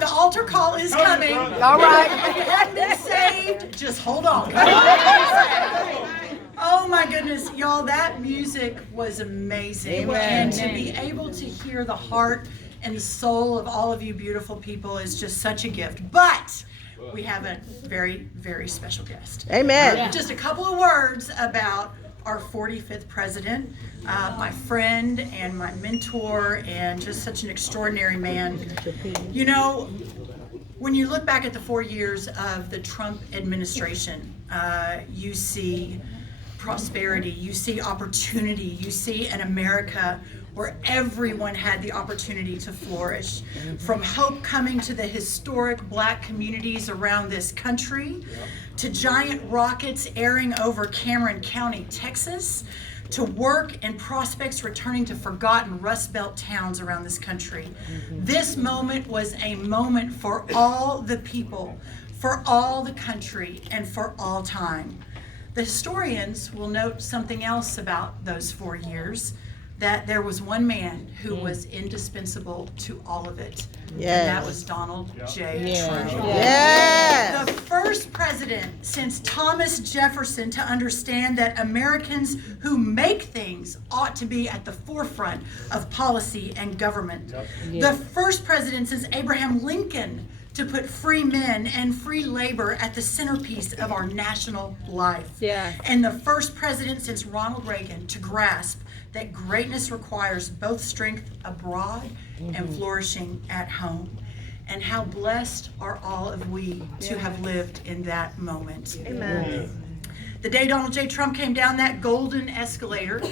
The altar call is coming. All right. If you haven't been saved, just hold on. Oh my goodness, y'all, that music was amazing. Amen. And to be able to hear the heart and the soul of all of you beautiful people is just such a gift. But we have a very, very special guest. Amen. Just a couple of words about our 45th president, my friend and my mentor, and just such an extraordinary man. You know, when you look back at the 4 years of the Trump administration, you see prosperity, you see opportunity, you see an America where everyone had the opportunity to flourish. From hope coming to the historic Black communities around this country, to giant rockets airing over Cameron County, Texas, to work and prospects returning to forgotten Rust Belt towns around this country. This moment was a moment for all the people, for all the country, and for all time. The historians will note something else about those 4 years, that there was one man who was indispensable to all of it. Yes. And that was Donald J. Trump. Yes. The first president since Thomas Jefferson to understand that Americans who make things ought to be at the forefront of policy and government. The first president since Abraham Lincoln to put free men and free labor at the centerpiece of our national life. Yeah. And the first president since Ronald Reagan to grasp that greatness requires both strength abroad and flourishing at home. And how blessed are all of we to have lived in that moment. Amen. The day Donald J. Trump came down that golden escalator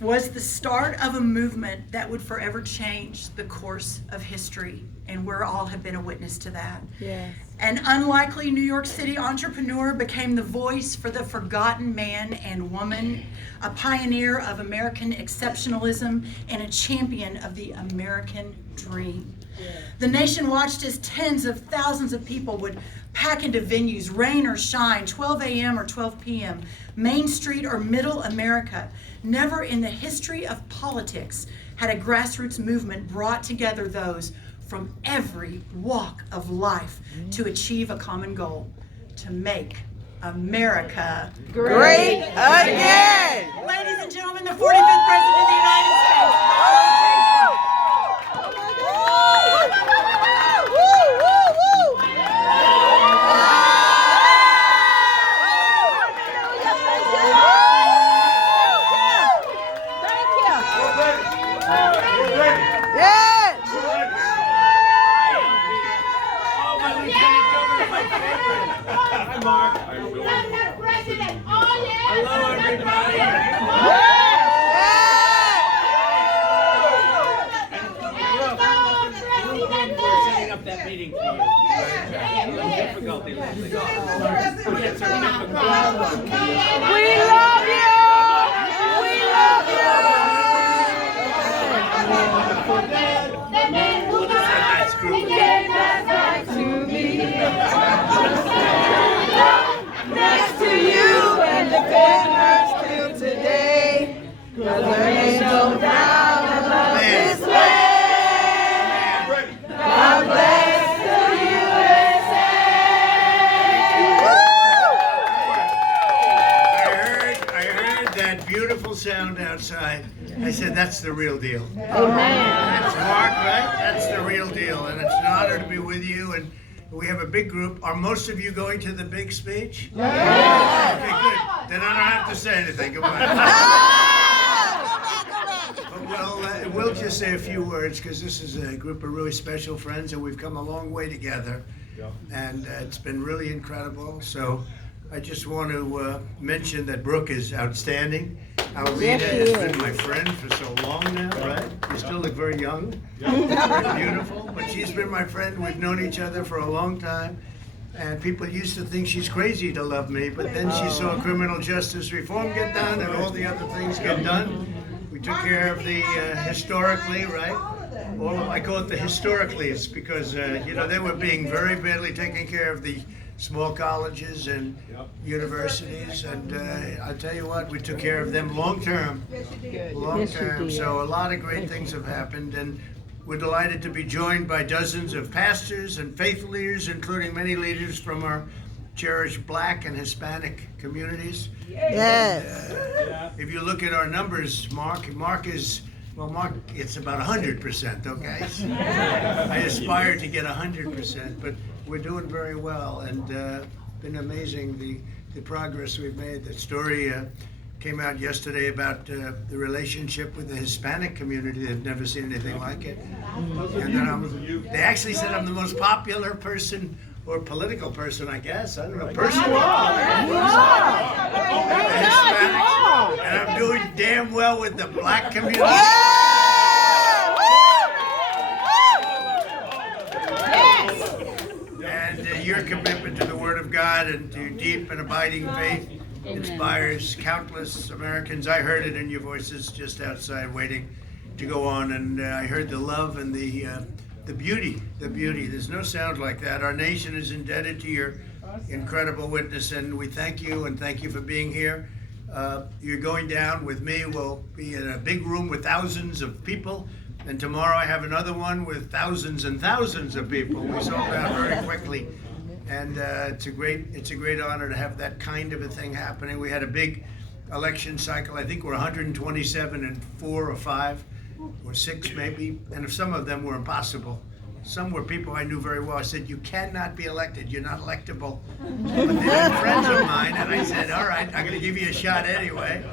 was the start of a movement that would forever change the course of history, and we all have been a witness to that. Yes. An unlikely New York City entrepreneur became the voice for the forgotten man and woman, a pioneer of American exceptionalism and a champion of the American dream. The nation watched as tens of thousands of people would pack into venues, rain or shine, 12 a.m. or 12 p.m., Main Street or Middle America. Never in the history of politics had a grassroots movement brought together those from every walk of life to achieve a common goal, to make America Great again. Ladies and gentlemen, the 45th President of the United States, Donald J. Trump. Sound outside. I said, that's the real deal. Amen. That's Mark, right? That's the real deal. And it's an honor to be with you. And we have a big group. Are most of you going to the big speech? Yes. Okay, good. Then I don't have to say anything. Goodbye. But we'll just say a few words because this is a group of really special friends and we've come a long way together. And it's been really incredible. So I just want to mention that Brooke is outstanding. Alrita has been my friend for so long now, right? You still look very young, very beautiful, but she's been my friend. We've known each other for a long time, and people used to think she's crazy to love me, but then she saw criminal justice reform get done and all the other things get done. We took care of the historically, right? I call it the historicallys because, they were being very badly taken care of, the small colleges and universities, and I tell you what, we took care of them long term. So a lot of great things have happened, and We're delighted to be joined by dozens of pastors and faith leaders, including many leaders from our cherished Black and Hispanic communities. Yes. If you look at our numbers, Mark, it's about 100%, okay? I aspire to get 100%, but we're doing very well, and been amazing the progress we've made. The story came out yesterday about the relationship with the Hispanic community. They've never seen anything like it. And then they actually said I'm the most popular person or political person, I guess. I don't know. Person. And I'm doing damn well with the Black community. And your commitment to the Word of God and to deep and abiding faith inspires countless Americans. I heard it in your voices just outside waiting to go on, and I heard the love and the beauty. There's no sound like that. Our nation is indebted to your incredible witness, and we thank you, and thank you for being here. You're going down with me. We'll be in a big room with thousands of people, and tomorrow I have another one with thousands and thousands of people. We sold out very quickly, and it's a great honor to have that kind of a thing happening. We had a big election cycle. I think we're 127 and 4 or 5 or 6 maybe, and if some of them were impossible. Some were people I knew very well. I said, you cannot be elected. You're not electable. But they were friends of mine, and I said, all right, I'm going to give you a shot anyway.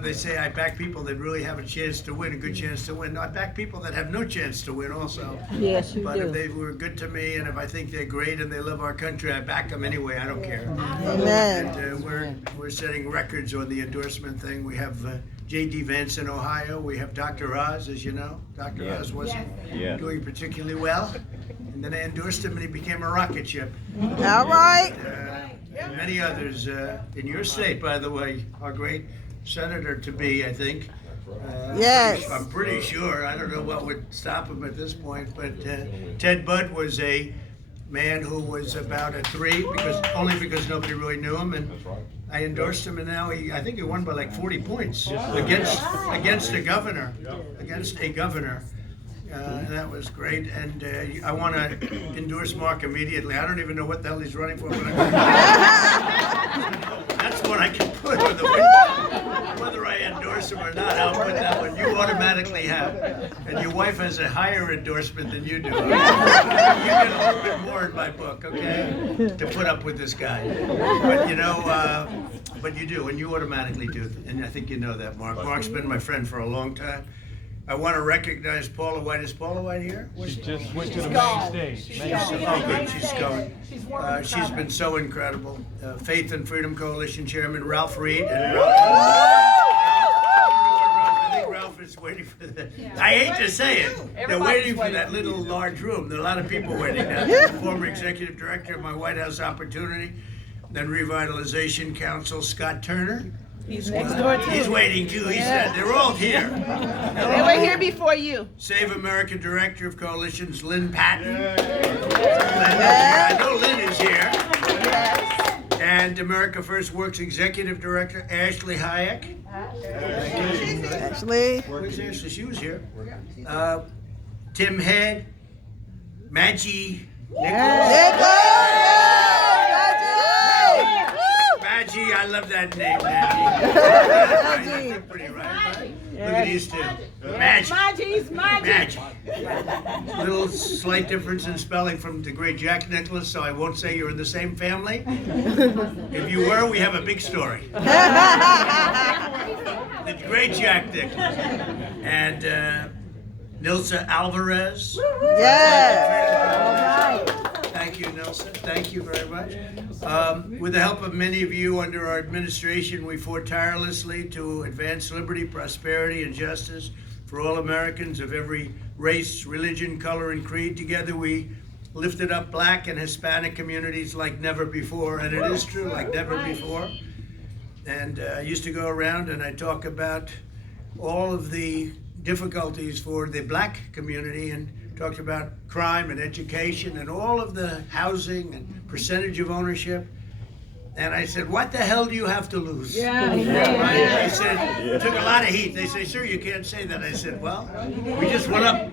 They say I back people that really have a chance to win, a good chance to win. No, I back people that have no chance to win also. Yes, you But do. if they were good to me, and if I think they're great and they love our country, I back them anyway. I don't care. Amen. And we're setting records on the endorsement thing. We have J.D. Vance in Ohio. We have Dr. Oz, as you know. Dr. Oz wasn't doing particularly well. And then I endorsed him and he became a rocket ship. All right. And many others in your state, by the way, our great senator-to-be, I think. Yes. I'm pretty sure. I don't know what would stop him at this point. But Ted Budd was a man who was about a 3 because nobody really knew him. And I endorsed him, and now I think he won by like 40 points against a governor. And that was great, and I want to endorse Mark immediately. I don't even know what the hell he's running for, but that's what I can put on the window. Whether I endorse him or not, I'll put that one. You automatically have. And your wife has a higher endorsement than you do. You get a little bit more in my book, okay, to put up with this guy. But you do, and you automatically do. And I think you know that, Mark. Mark's been my friend for a long time. I want to recognize Paula White. Is Paula White here? She just went to the main stage. Oh, good. She's going. She's been so incredible. Faith and Freedom Coalition Chairman Ralph Reed. And I think Ralph is waiting for the. I hate to say it. They're waiting for that little large room. There are a lot of people waiting now. Former executive director of my White House Opportunity, then Revitalization Council, Scott Turner. He's next door too. He's waiting too. He said they're all here. They were here before you. Save America Director of Coalitions, Lynn Patton. I know Lynn is here. And America First Works Executive Director, Ashley Hayek. Ashley. Where's Ashley? She was here. Tim Head, Maggie Nichols. Maggie, I love that name, Maggie. That's pretty right. Look at these two. Maggie. Maggie. Little slight difference in spelling from the great Jack Nicklaus, so I won't say you're in the same family. If you were, we have a big story. The great Jack Nicklaus. And Nilsa Alvarez. Yes. Thank you, Nilsa. Thank you very much. With the help of many of you under our administration, we fought tirelessly to advance liberty, prosperity, and justice for all Americans of every race, religion, color, and creed. Together we lifted up Black and Hispanic communities like never before, and it is true, like never before. And I used to go around and I talk about all of the difficulties for the Black community and talked about crime and education and all of the housing and percentage of ownership. And I said, what the hell do you have to lose? Yeah. Right? I said, it took a lot of heat. They say, sir, you can't say that. I said, well, we just went up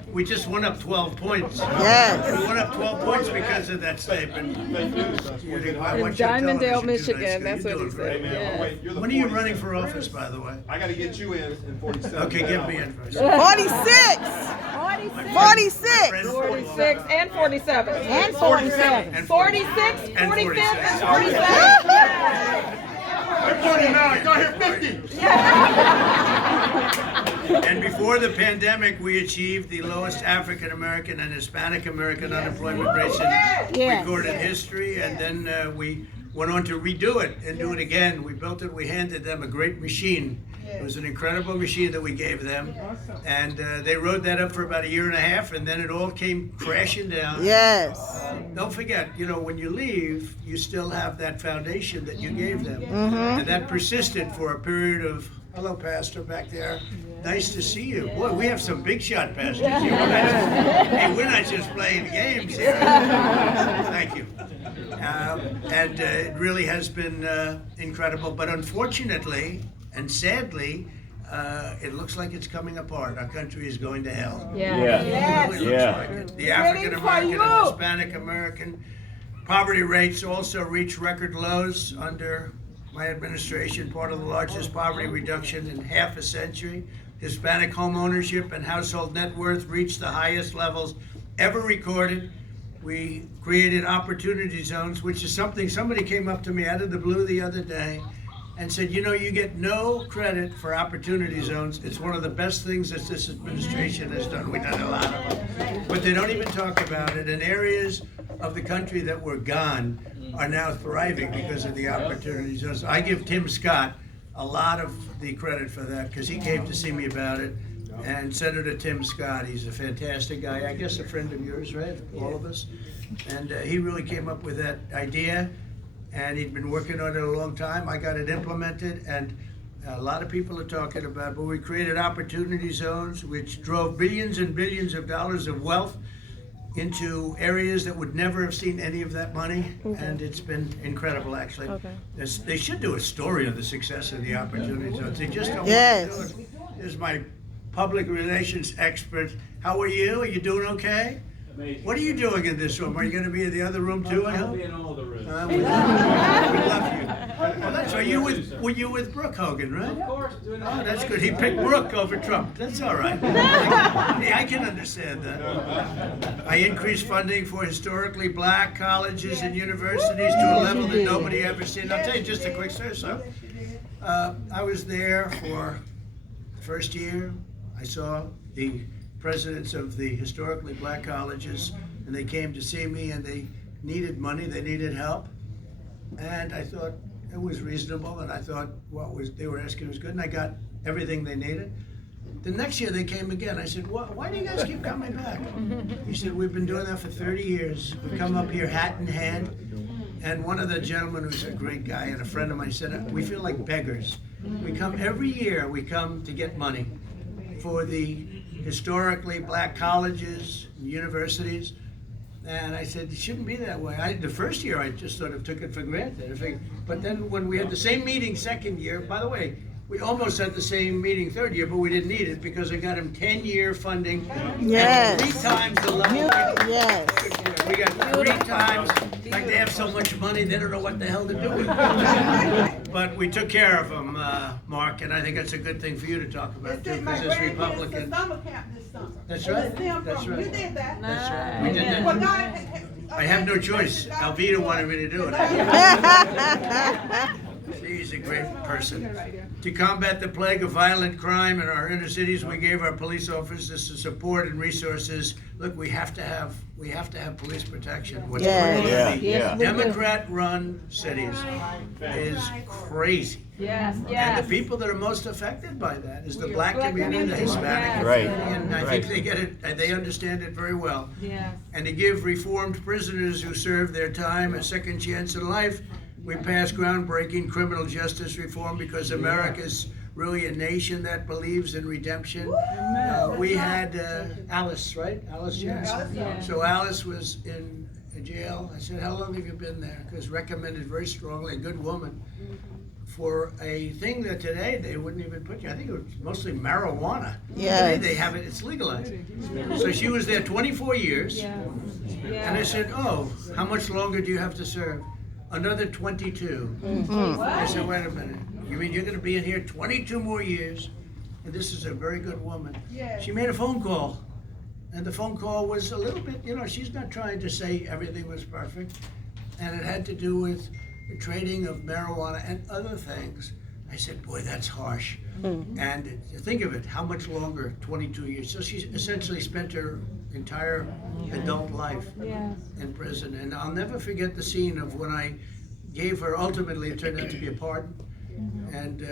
12 points. Yes. We went up 12 points because of that statement. In Diamondale, Michigan. That's what he said. Yeah. When are you running for office, by the way? I got to get you in 47. Okay, get me in first. 46. 46. 46 and 47. And 47. And 46, and 45th, and 46. 47th. I'm 49. Go here, 50. And before the pandemic, we achieved the lowest African American and Hispanic American unemployment rates in recorded history. And then we went on to redo it and do it again. We built it. We handed them a great machine. It was an incredible machine that we gave them. And they rode that up for about a year and a half, and then it all came crashing down. Yes. Don't forget, when you leave, you still have that foundation that you gave them. And that persisted for a period of, hello, Pastor, back there. Nice to see you. Boy, we have some big shot pastors here. We're not just playing games here. Thank you. And it really has been incredible. But unfortunately, and sadly, it looks like it's coming apart. Our country is going to hell. It really looks like it. The African American and Hispanic American poverty rates also reached record lows under my administration, part of the largest poverty reduction in half a century. Hispanic home ownership and household net worth reached the highest levels ever recorded. We created opportunity zones, which is something somebody came up to me out of the blue the other day and said, you get no credit for opportunity zones. It's one of the best things that this administration has done. We've done a lot of them. But they don't even talk about it. And areas of the country that were gone are now thriving because of the opportunity zones. I give Tim Scott a lot of the credit for that because he came to see me about it. And Senator Tim Scott, he's a fantastic guy. I guess a friend of yours, right? All of us. And he really came up with that idea. And he'd been working on it a long time. I got it implemented, and a lot of people are talking about it. But we created opportunity zones, which drove billions and billions of dollars of wealth into areas that would never have seen any of that money. And it's been incredible, actually. They should do a story of the success of the opportunity zones. They just don't want to do it. Here's my public relations expert. How are you? Are you doing okay? Amazing. What are you doing in this room? Are you going to be in the other room too? I'll be in all the rooms. We love you. Well, that's were you with Brooke Hogan, right? Of course, doing Oh, that's good. He picked Brooke over Trump. That's all right. I can understand that. I increased funding for historically black colleges and universities to a level that nobody ever seen. I'll tell you just a quick story. So, I was there for the first year. I saw the presidents of the historically black colleges, and they came to see me, and they needed money, they needed help, and I thought it was reasonable, and I thought what they were asking was good, and I got everything they needed. The next year they came again. I said, why do you guys keep coming back? He said, we've been doing that for 30 years. We come up here hat in hand, and one of the gentlemen who's a great guy and a friend of mine said, we feel like beggars. We come every year, we come to get money for the historically black colleges, universities, and I said, it shouldn't be that way. The first year I just sort of took it for granted. But then when we had the same meeting second year, by the way, we almost had the same meeting third year, but we didn't need it because I got him 10-year funding. Yes. And 3 times the level. Yes. We got 3 times, like they have so much money, they don't know what the hell to do with it. But we took care of them, Mark, and I think that's a good thing for you to talk about too, because as Republicans. That's right, that's right. You did that. That's right, we did Well, that. God, I have no choice. Alvita wanted me to do it. She's a great person. To combat the plague of violent crime in our inner cities, we gave our police officers the support and resources. Look, we have to have police protection. What's Yes. going on in Yes, we do. Democrat-run cities is crazy. Yes, And yes. the people that are most affected by that is the black community, the Hispanic Right. community, and I think they get it, they understand it very well. Yes. And to give reformed prisoners who serve their time a second chance in life, we passed groundbreaking criminal justice reform because America's really a nation that believes in redemption. We had Alice, right? Alice Johnson. So Alice was in jail. I said, how long have you been there? Because recommended very strongly, a good woman, for a thing that today they wouldn't even put you. I think it was mostly marijuana. Yes. Today they have it, it's legalized. So she was there 24 years. Yeah. And I said, oh, how much longer do you have to serve? Another 22. I said, wait a minute. You mean you're going to be in here 22 more years? And this is a very good woman. She made a phone call. And the phone call was a little bit, she's not trying to say everything was perfect. And it had to do with the trading of marijuana and other things. I said, boy, that's harsh. And think of it, how much longer? 22 years. So she essentially spent her entire adult life in prison. And I'll never forget the scene of when I gave her, ultimately it turned out to be a pardon. And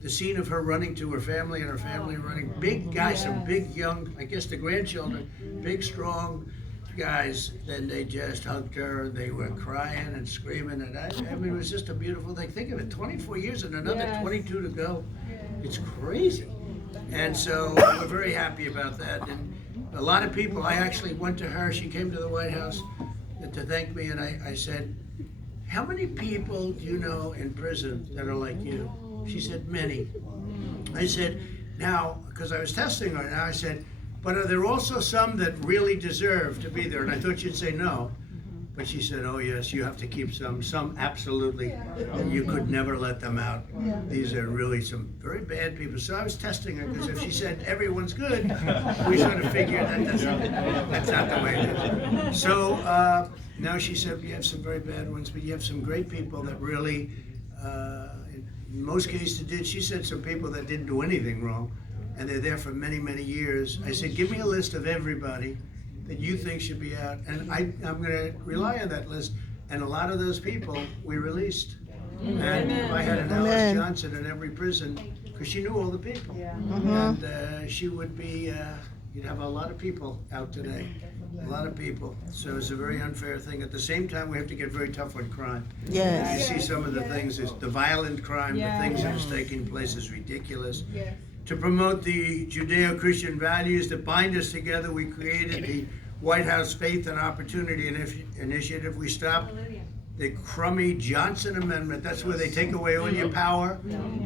the scene of her running to her family and her family running, big guys, some big young, I guess the grandchildren, big strong guys, then they just hugged her, they were crying and screaming, and I mean, it was just a beautiful thing. Think of it, 24 years and another 22 to go. It's crazy. And so we're very happy about that. And a lot of people, I actually went to her, she came to the White House to thank me, and I said, how many people do you know in prison that are like you? She said, many. I said, now, because I was testing her, and I said, but are there also some that really deserve to be there? And I thought she'd say no. But she said, oh yes, you have to keep some absolutely. You could never let them out. These are really some very bad people. So I was testing her, because if she said everyone's good, we sort of figured that's not the way it is. So now she said, you have some very bad ones, but you have some great people that really, in most cases did. She said some people that didn't do anything wrong, and they're there for many, many years. I said, give me a list of everybody that you think should be out, and I'm going to rely on that list. And a lot of those people we released. And if I had an Alice Johnson in every prison, because she knew all the people, and she would be, you'd have a lot of people out today, a lot of people. So it's a very unfair thing. At the same time, we have to get very tough on crime. Yes. You see some of the things, the violent crime, the things that is taking place is ridiculous. To promote the Judeo-Christian values that bind us together, we created the White House Faith and Opportunity Initiative. We stopped the crummy Johnson Amendment. That's where they take away all your power,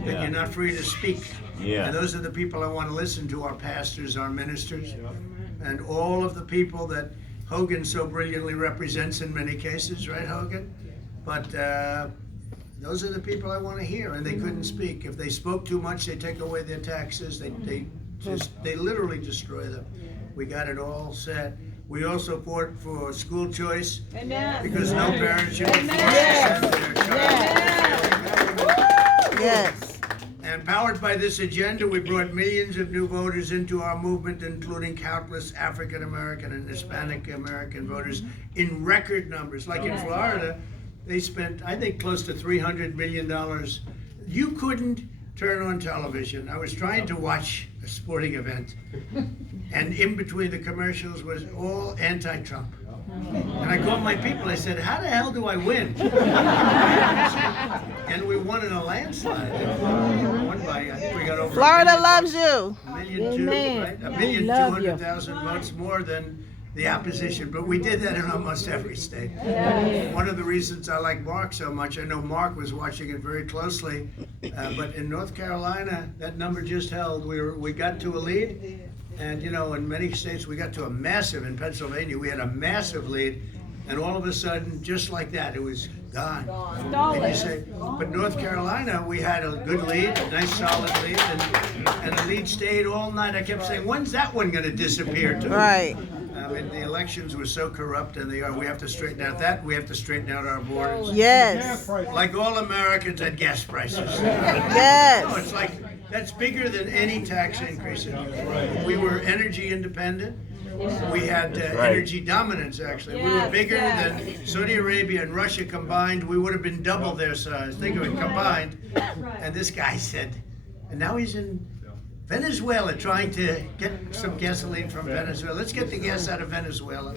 that you're not free to speak. And those are the people I want to listen to, our pastors, our ministers, and all of the people that Hogan so brilliantly represents in many cases, right, Hogan? But those are the people I want to hear, and they couldn't speak. If they spoke too much, they take away their taxes. They literally destroy them. We got it all set. We also fought for school choice, because no parent should be forced to send their child. Yes. And powered by this agenda, we brought millions of new voters into our movement, including countless African American and Hispanic American voters in record numbers. Like in Florida, they spent, I think, close to $300 million. You couldn't turn on television. I was trying to watch a sporting event, and in between the commercials was all anti-Trump. And I called my people, I said, how the hell do I win? And we won in a landslide. We won by, I think we got over Florida loves you. 1,200,000, right? 1,200,000 votes more than the opposition, but we did that in almost every state. One of the reasons I like Mark so much, I know Mark was watching it very closely, but in North Carolina, that number just held. We got to a lead, and in many states we got to a massive, in Pennsylvania, we had a massive lead, and all of a sudden, just like that, it was gone. And you say, but North Carolina, we had a good lead, a nice solid lead, and the lead stayed all night. I kept saying, when's that one going to disappear to? Right. The elections were so corrupt, and we have to straighten out that. We have to straighten out our borders. Yes. Like all Americans at gas prices. Yes. No, it's like, that's bigger than any tax increase. We were energy independent. We had energy dominance, actually. We were bigger than Saudi Arabia and Russia combined. We would have been double their size. Think of it, combined. And this guy said, and now he's in Venezuela, trying to get some gasoline from Venezuela. Let's get the gas out of Venezuela.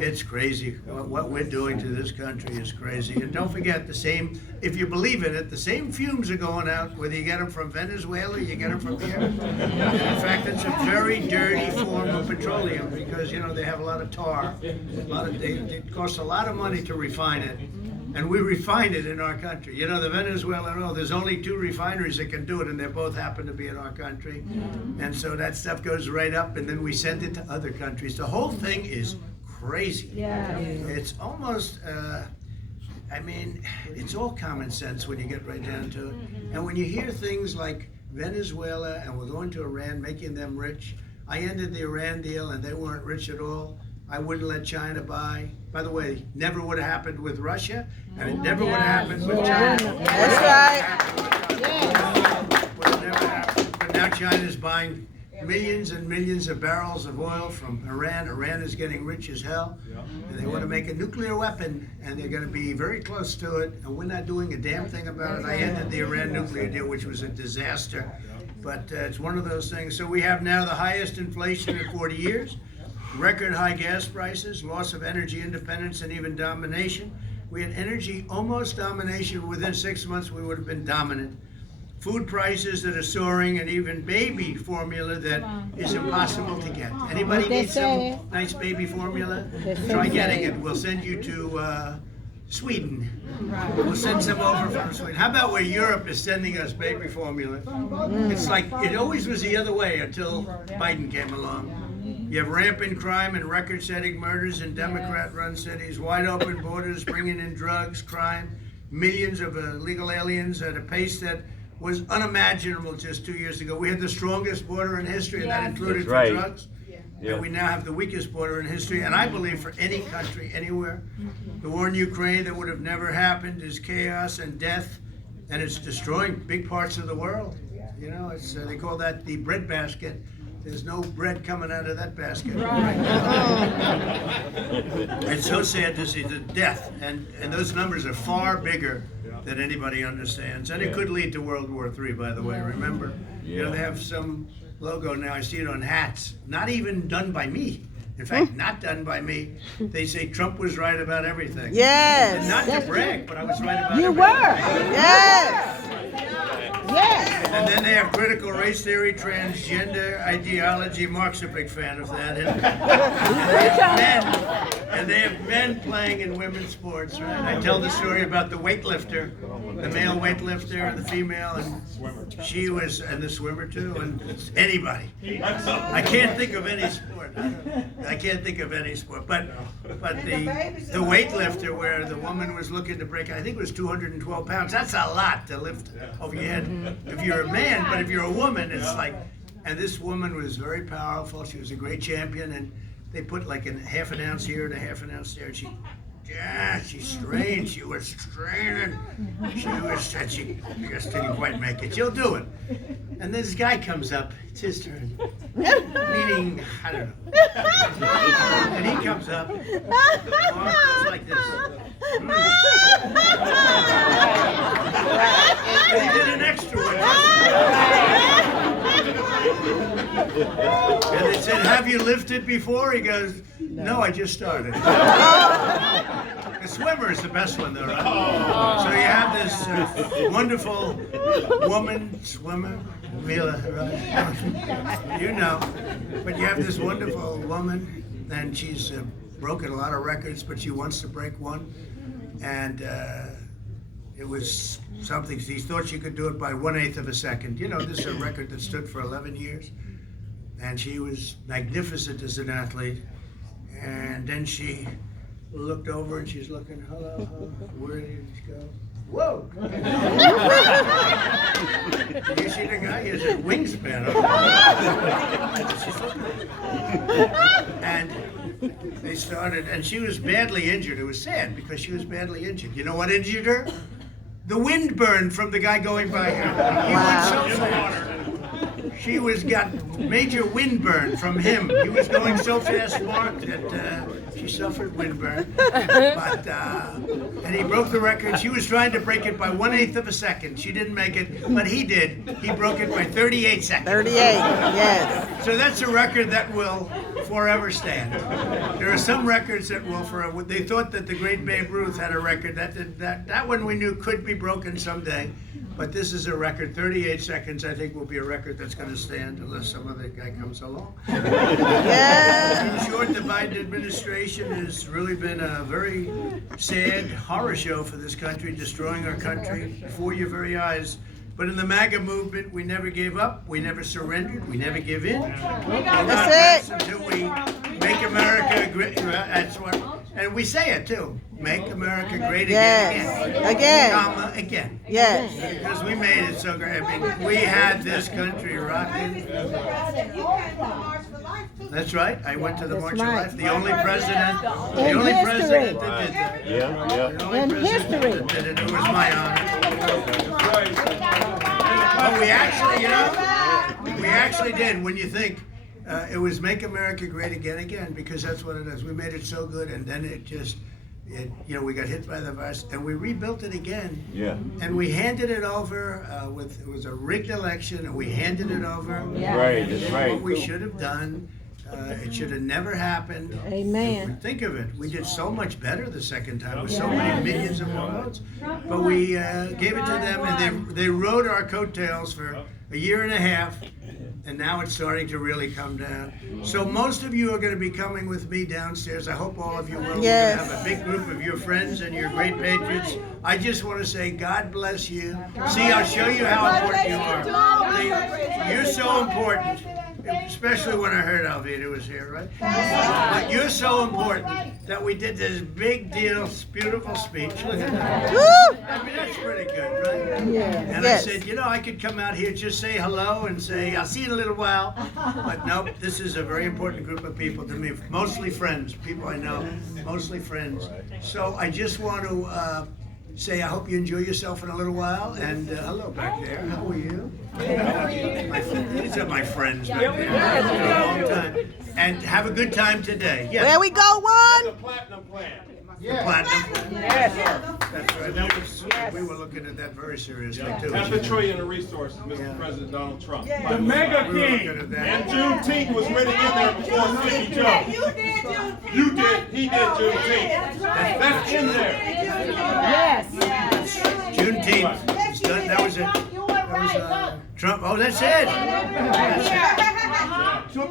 It's crazy. What we're doing to this country is crazy. And don't forget if you believe in it, the same fumes are going out, whether you get them from Venezuela or you get them from here. In fact, it's a very dirty form of petroleum because, they have a lot of tar. It costs a lot of money to refine it. And we refine it in our country. The Venezuelan there's only 2 refineries that can do it, and they both happen to be in our country. And so that stuff goes right up, and then we send it to other countries. The whole thing is crazy. Yeah. It's almost, it's all common sense when you get right down to it. And when you hear things like Venezuela and we're going to Iran, making them rich. I ended the Iran deal, and they weren't rich at all. I wouldn't let China buy. By the way, never would have happened with Russia, and it never would have happened with China. That's right. Would have never happened. But now China's buying millions and millions of barrels of oil from Iran. Iran is getting rich as hell, and they want to make a nuclear weapon, and they're going to be very close to it, and we're not doing a damn thing about it. I ended the Iran nuclear deal, which was a disaster, but it's one of those things. So we have now the highest inflation in 40 years. Record high gas prices, loss of energy independence, and even domination. We had energy almost domination. Within 6 months, we would have been dominant. Food prices that are soaring, and even baby formula that is impossible to get. Anybody need some nice baby formula? Try getting it. We'll send you to Sweden. We'll send some over from Sweden. How about where Europe is sending us baby formula? It's like it always was the other way until Biden came along. You have rampant crime and record-setting murders in Democrat-run cities, wide open borders, bringing in drugs, crime, millions of illegal aliens at a pace that was unimaginable just 2 years ago. We had the strongest border in history, and that included for drugs. And we now have the weakest border in history, and I believe for any country, anywhere. The war in Ukraine that would have never happened is chaos and death, and it's destroying big parts of the world. They call that the breadbasket. There's no bread coming out of that basket. It's so sad to see the death, and those numbers are far bigger than anybody understands. And it could lead to World War III, by the way, remember? They have some logo now, I see it on hats, not even done by me. In fact, not done by me. They say Trump was right about everything. Yes. And not to brag, but I was right about You everything. were. Yes. Yes. And then they have critical race theory, transgender ideology. Mark's a big fan of that. And they have men playing in women's sports, right? I tell the story about the weightlifter, the male weightlifter and the female, and she was, and the swimmer too, and it's anybody. I can't think of any sport. I can't think of any sport. But the weightlifter where the woman was looking to break, I think it was 212 pounds. That's a lot to lift over your head if you're a man, but if you're a woman, it's like, and this woman was very powerful. She was a great champion, and they put like a half an ounce here and a half an ounce there. She strained. She was straining. She just didn't quite make it. She'll do it. And this guy comes up. It's his turn. Meaning, I don't know. And he comes up. It's like this. And he did an extra one. And they said, "Have you lifted before?" He goes, "No, I just started." The swimmer is the best one, though, right? So you have this wonderful woman swimmer, Mila, right? You know, but you have this wonderful woman, and she's broken a lot of records, but she wants to break one, and it was something. She thought she could do it by 1/8 of a second. This is a record that stood for 11 years. And she was magnificent as an athlete. And then she looked over and she's looking, hello, where did she go? Whoa! Did you see the guy? He has a wingspan. And they started, and she was badly injured. It was sad because she was badly injured. You know what injured her? The wind burned from the guy going by her. He went so fast. She got major windburn from him. He was going so fast, Mark, that She suffered windburn, but and he broke the record. She was trying to break it by 1/8 of a second. She didn't make it, but he did. He broke it by 38 seconds. 38. Yes. So that's a record that will forever stand. There are some records that will forever. They thought that the great Babe Ruth had a record that one we knew could be broken someday. But this is a record. 38 seconds, I think, will be a record that's going to stand unless some other guy comes along. Yes. In short, the Biden administration has really been a very sad horror show for this country, destroying our country before your very eyes. But in the MAGA movement, we never gave up, we never surrendered, we never give in. That's it. Until we make America great. That's what, and we say it too. Make America great again. Yes. Again. Comma, again. Yes. Because we made it so great. I mean, we had this country rocking. That's right. I went to the March of Life. The only president, the In only history. president that did that. Yeah, yeah. The only In president history. that did it. It was my honor. But we actually, we actually did. When you think it was Make America Great Again, because that's what it is. We made it so good, and then we got hit by the virus, and we rebuilt it again. Yeah. And we handed it over it was a rigged election, and we handed it over. Right, that's right. What we should have done. It should have never happened. Amen. Think of it. We did so much better the second time with so many millions of more votes. But we gave it to them, and they rode our coattails for a year and a half, and now it's starting to really come down. So most of you are going to be coming with me downstairs. I hope all of you will. Yes. We're going to have a big group of your friends and your great patriots. I just want to say God bless you. See, I'll show you how important you are. You're so important. Especially when I heard Alveda was here, right? But you're so important that we did this big deal, beautiful speech. Look at that. Woo! I mean, that's pretty good, right? Yeah. And Yes. I said, I could come out here, just say hello and say, I'll see you in a little while. But nope, this is a very important group of people to me, mostly friends, people I know, mostly friends. So I just want to say I hope you enjoy yourself in a little while. And hello back there. How are you? These are my friends back there. It's been a long time. And have a good time today. Yes. There we go, one. The platinum plan. The platinum. That's right. That was, we were looking at that very seriously too. Half $1 trillion in resources, Mr. President Donald Trump. The mega We were king. looking at that. And Juneteenth was written in there before Sleepy Joe. You did. He did Juneteenth. That's in there. Yes. Juneteenth. It's done. That was Trump. Oh, that's it.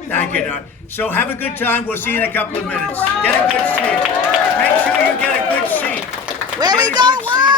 Thank you, Don. So have a good time. We'll see you in a couple of minutes. Get a good seat. Make sure you get a good seat. Where we Get a go, good one.